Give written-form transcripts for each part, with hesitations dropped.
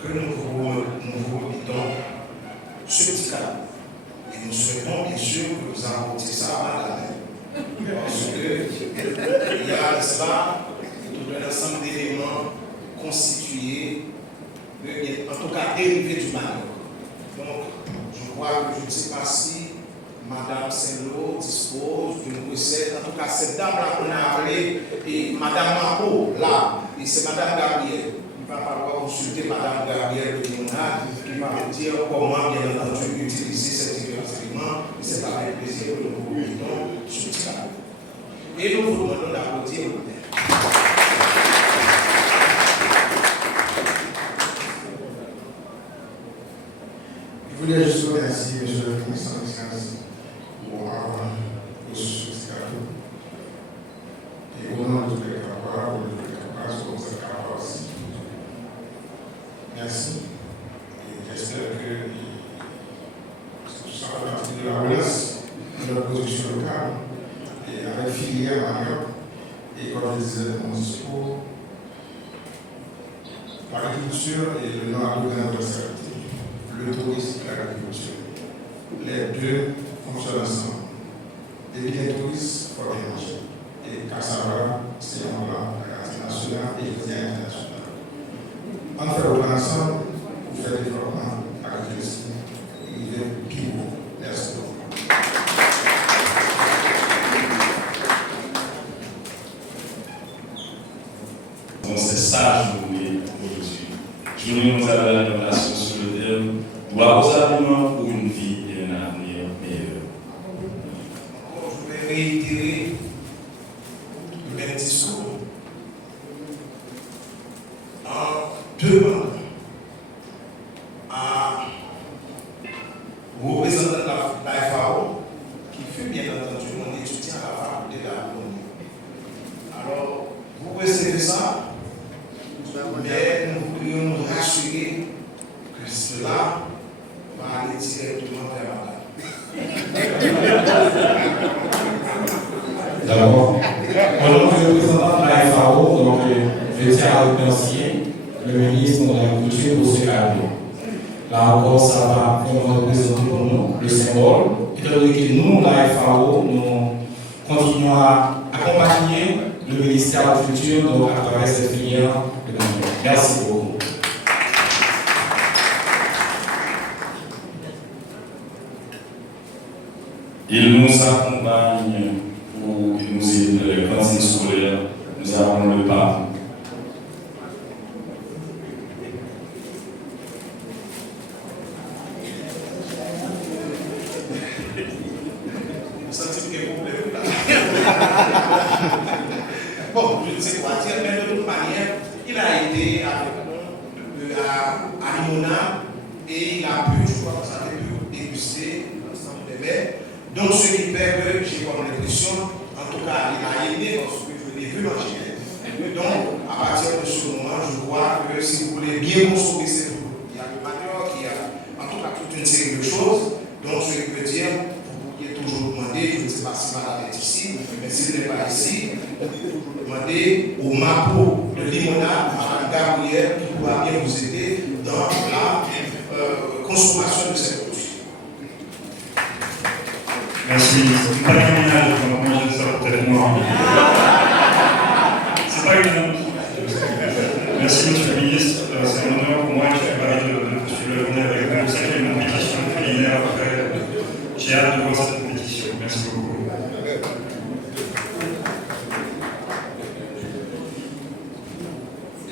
que nous vous mettons ce petit cas. Et nous souhaitons bien sûr que vous apportiez ça à la main. Parce qu'il y a cela, tout un ensemble d'éléments constitués, en tout cas dérivés du malheur. Donc, je crois que je ne sais pas si Madame Saint-Lô dispose d'une recette. En tout cas, cette dame-là qu'on a appelée, et Madame Marco, là, et c'est Madame Gabrielle. Il va falloir consulter Madame Gabrielle de Limonade, qui va vous dire comment, bien entendu, utiliser cet élément. C'est avec plaisir que nous vous mettons sur ce cas. Et nous vous demandons d'applaudir le thème. Je voulais juste remercier M. le commissaire pour avoir reçu ce cadeau. Et au nom de tous les capables, comme cette capable aussi. Merci. Et j'espère que ça va partie de la relance de la production locale et avec filière manioc. Et comme je disais dans mon discours, l'agriculture et le noir de notre société. Le tourisme et l'agriculture. Les deux fonctionnent ensemble. Des biens touristes, il faut bien manger. Et Cassava, c'est un plan national et international. En fait, au ensemble, vous faites des développement agricole. Il est pivot. Merci beaucoup. Donc c'est ça, je voulais aujourd'hui. Je voulais nous avoir la nomination sur le thème boire aux aliments pour une vie et un avenir meilleur. Je vais réitérer le même discours en demandant à représentant de la FAO, qui fut bien entendu mon étudiant à la faculté d'agronomie. Alors, vous recevez ça, mais nous voudrions nous rassurer que cela va aller directement vers madame. D'abord, au nom du représentant de la FAO, donc, je tiens à remercier le ministre de l'Agriculture pour ce cadeau. Là encore, ça va vraiment représenter pour nous le symbole. Étant donné que nous, la FAO, nous continuons à accompagner le ministère de l'Agriculture à travers cette filière de manioc. Merci beaucoup. Il nous accompagne pour nous aider dans les cantines scolaires. Nous avons le pape. Vous sentez qu'il y a un problème là? Bon, je ne sais pas dire, mais de toute manière, il a été avec nous à Limonade et il a pu, je crois que ça a pu déguster l'ensemble des mets. Donc, ce qui fait que j'ai comme l'impression, en tout cas, il a aimé parce que je l'ai vu manger. Donc, à partir de ce moment, je crois que si vous voulez bien consommer ces produits, il y a le manioc, il y a en tout cas toute une série de choses. Donc, ce qui veut dire, vous pourriez toujours demander, je ne sais pas si madame est ici, mais si elle n'est pas ici, vous pouvez toujours demander au MAPO de Limonade, madame Gabrielle, qui pourra bien vous aider dans la consommation de ces produits. Merci. C'est pas criminel, donc moi je dis ça peut-être moi. C'est pas une honte. Merci monsieur le ministre, c'est un honneur pour moi et je suis ravi de poursuivre la journée avec vous. C'est une compétition culinaire après. J'ai hâte de voir cette compétition. Merci beaucoup.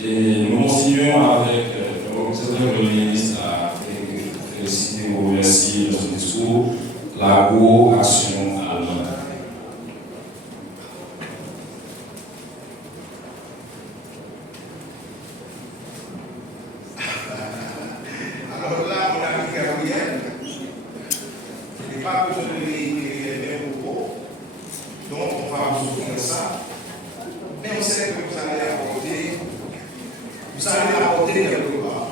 Et nous continuons avec le représentant du ministre à féliciter ou remercier dans son discours l'agro-action allemande. Alors là, mon ami Gabriel, je n'ai pas besoin de réitérer les mêmes propos, donc on va vous offrir ça. Mais on sait que vous allez apporter quelque part.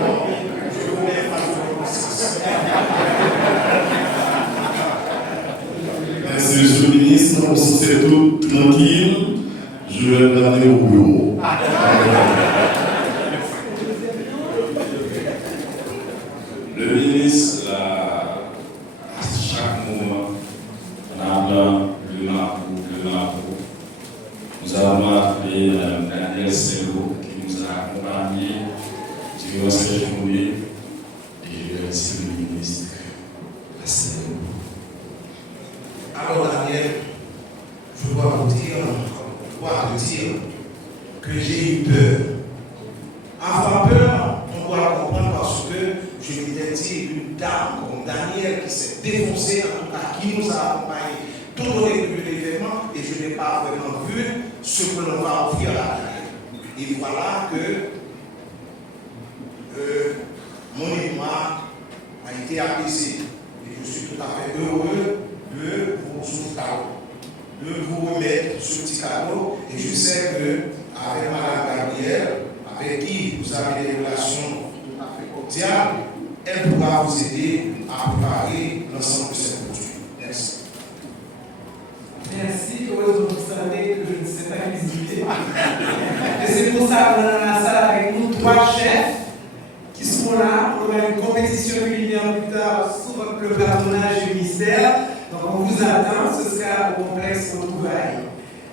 Alors, je vous mets pas de conscience. Merci, monsieur le ministre. Si c'est tout tranquille, je vais me l'amener au bureau. Gabriel Sello, qui nous a accompagnés durant cette journée. Et je remercie le ministre. Merci. Alors Daniel, je dois te dire que j'ai eu peur. Avoir peur, on doit comprendre parce que je m'étais dit une dame comme Daniel qui s'est défoncée, en tout cas qui nous a accompagnés tout au début de l'événement, et je n'ai pas vraiment vu ce que l'on va offrir à Daniel. Et voilà que mon émoi a été apaisé. Et je suis tout à fait heureux de vous offrir, de vous remettre ce petit cadeau. Et je sais qu'avec Mme Gabrielle, avec qui vous avez des relations tout à fait cordiales, elle pourra vous aider à préparer l'ensemble de ces produits. Merci. Merci. Heureusement, vous savez que je ne sais pas cuisiner. Et c'est pour ça qu'on est dans la salle avec nous 3 chefs qui seront là. On aura une compétition culinaire plus tard sous le patronage du ministère. Donc on vous attend, ce sera au complexe Retrouvailles.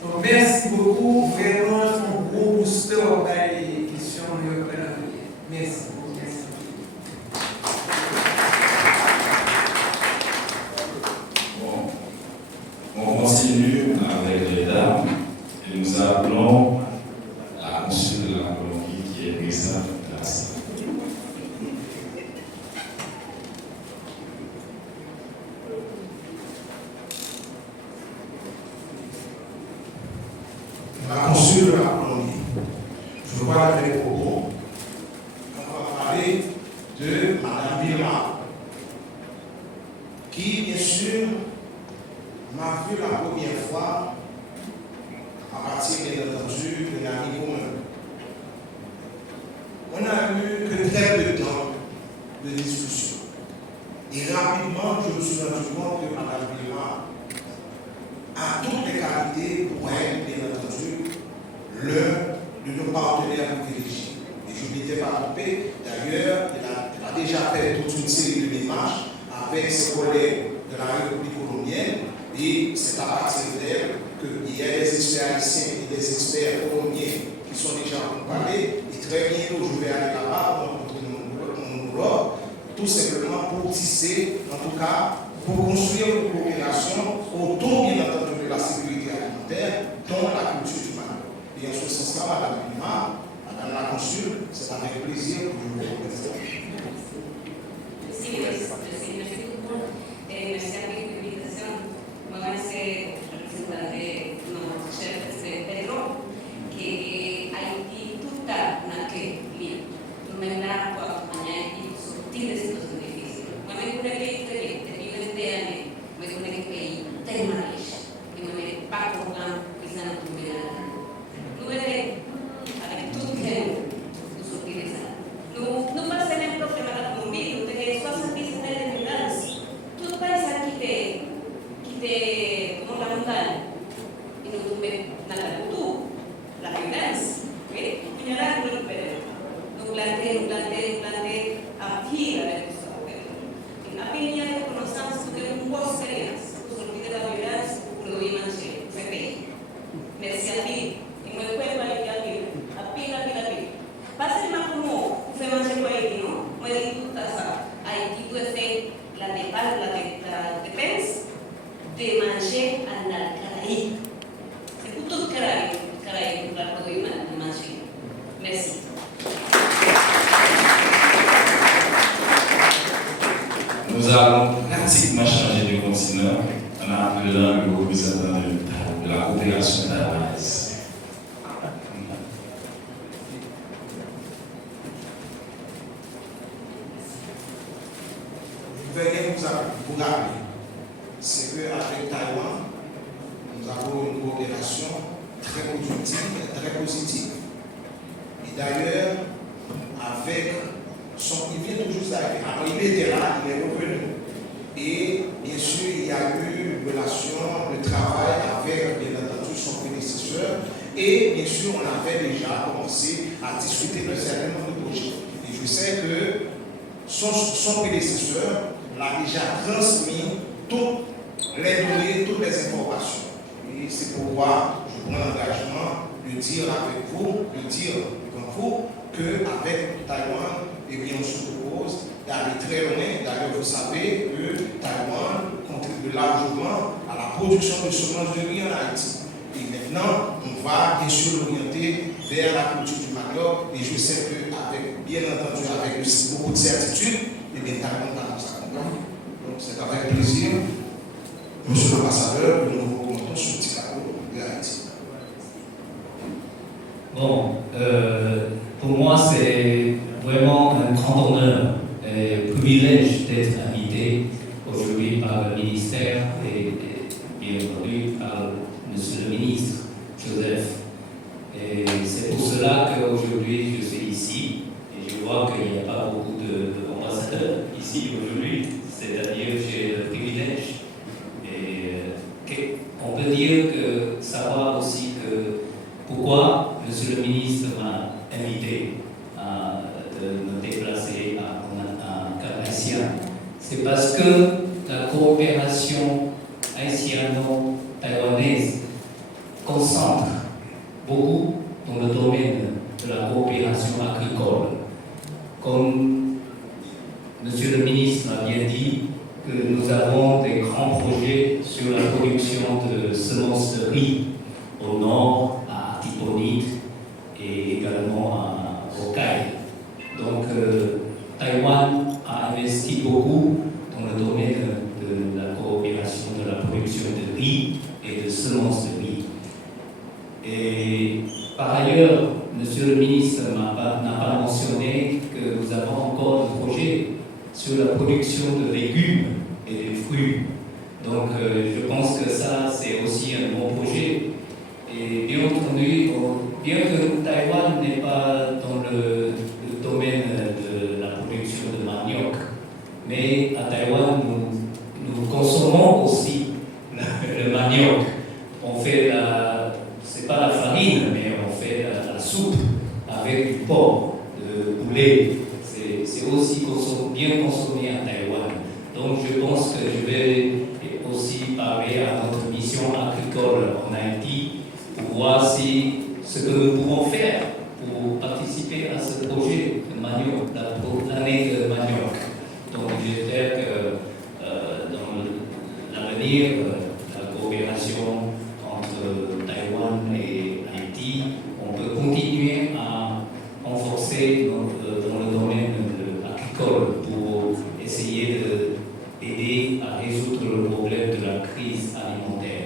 Donc merci beaucoup, vraiment un gros booster dans les questions et merci beaucoup. Merci. Bon, on continue avec les dames et nous appelons la consul de la Colombie qui est présente dans la salle. La consul de la Colombie. Je vois avec propos. On va parler de Mme Vilma, qui, bien sûr, m'a vu la première fois à partir, bien entendu, d'un ami commun. On a eu que très peu de temps de discussion. Et rapidement, je me suis rendu compte que Mme Vilma a toutes les qualités pour être, bien entendu, l'un de nos partenaires privilégiés. Et je ne m'étais pas trompé. D'ailleurs, elle a déjà fait toute une série de démarches avec ses collègues de la République colombienne. Et c'est à partir d'elle qu'il y a des experts haïtiens et des experts colombiens qui sont déjà accompagnés. Et très bientôt, je vais aller là-bas pour rencontrer mon homologue, tout simplement pour tisser, en tout cas, pour construire une coopération autour, bien entendu, de la sécurité alimentaire, dont la culture du Mali. Et en ce sens-là, Mme Vilma, Madame la consul, c'est avec plaisir que je vous remercie. Merci beaucoup. Merci à vous pour l'invitation. Moi, c'est représentante no chef de Pedro, que Haití tout a naquele livro. No me nada para acompañar y sortir de situación difícil. Moi, me connais très bien, depuis 21 années, me connais que pays tellement riche, et moi, me pas problème qu'ils en ont trouvé là. Nous, avec tout le monde, nous sortir de ça. Nous passons même problème à la Colombie, nous avons 70 années de violence. Tout país qui te como la montagne, et nous tombons dans la culture, la violence. Oui, nous allons nous récupérer. Nous planter, à pile avec tout ça. A mí ya reconocemos que tenemos un poco de experiencia, pues olvide la violencia, lo dimanche, FPI. Merci a ti, y me cuento ahí a pila. Pasa más como un femanche por ahí, ¿no? Me di tu taza, ahí tú estés la defensa de manger a la Caraïbe. C'est pour tout Caraïbe, la produire de manger. Merci. Nous allons pratiquement changer de continent en appelant le représentant de la coopération d'Alliance. Je vais rien vous rappeler. C'est qu'avec Taïwan, nous avons une coopération très productive, très positive. Et d'ailleurs, avec il vient tout juste d'arriver. Alors, il était là, il est revenu. Et bien sûr, il y a eu une relation de travail avec, bien entendu, son prédécesseur. Et bien sûr, on avait déjà commencé à discuter de certains nombre de projets. Et je sais que son prédécesseur l'a déjà transmis toutes les données, toutes les informations. Et c'est pourquoi je prends l'engagement de dire avec vous, de dire comme vous, qu'avec Taïwan, eh bien, on se propose d'aller très loin. D'ailleurs, vous savez que Taïwan contribue largement à la production de semences de riz en Haïti. Et maintenant, on va bien sûr l'orienter vers la culture du manioc. Et je sais qu'avec, bien entendu, avec beaucoup de certitude, eh bien, Taïwan va nous accompagner. Donc, c'est avec plaisir, monsieur l'ambassadeur, que nous vous remontons ce petit cadeau de Haïti. Bon, pour moi, c'est vraiment un grand honneur et privilège d'être invité aujourd'hui par le ministère et bien entendu par monsieur le ministre Joseph. Et c'est pour cela qu'aujourd'hui je suis ici et je vois qu'il n'y a pas beaucoup d'ambassadeurs ici aujourd'hui, c'est-à-dire j'ai le privilège. Et on peut dire que savoir aussi que pourquoi monsieur le ministre m'a invité à me déplacer en cadre haïtien. C'est parce que la coopération haïtiano-taïwanaise concentre beaucoup dans le domaine de la coopération agricole. Comme monsieur le ministre a bien dit, que nous avons des grands projets sur la production de semences de riz au nord, à Artibonite et également à Rocaille. Donc, Taïwan a investi beaucoup dans le domaine de la coopération de la production de riz et de semences de riz. Et par ailleurs, monsieur le ministre n'a pas mentionné que nous avons encore un projet sur la production de légumes et de fruits. Donc, je pense que ça, c'est aussi un bon projet. Et bien entendu, bien que Taïwan n'est pas dans le domaine de la production de manioc, mais à Taïwan, nous consommons aussi le manioc. On fait c'est pas la farine, mais on fait la soupe avec du porc, de poulet. C'est aussi bien consommé à Taïwan. Donc je pense que je vais aussi parler à notre mission agricole en Haïti pour voir ce que nous pouvons faire pour participer à ce projet de manioc, l'année de manioc. Donc j'espère que dans l'avenir, la coopération entre Taïwan et Haïti, on peut continuer à renforcer dans le domaine agricole pour essayer d'aider à résoudre le problème de la crise alimentaire.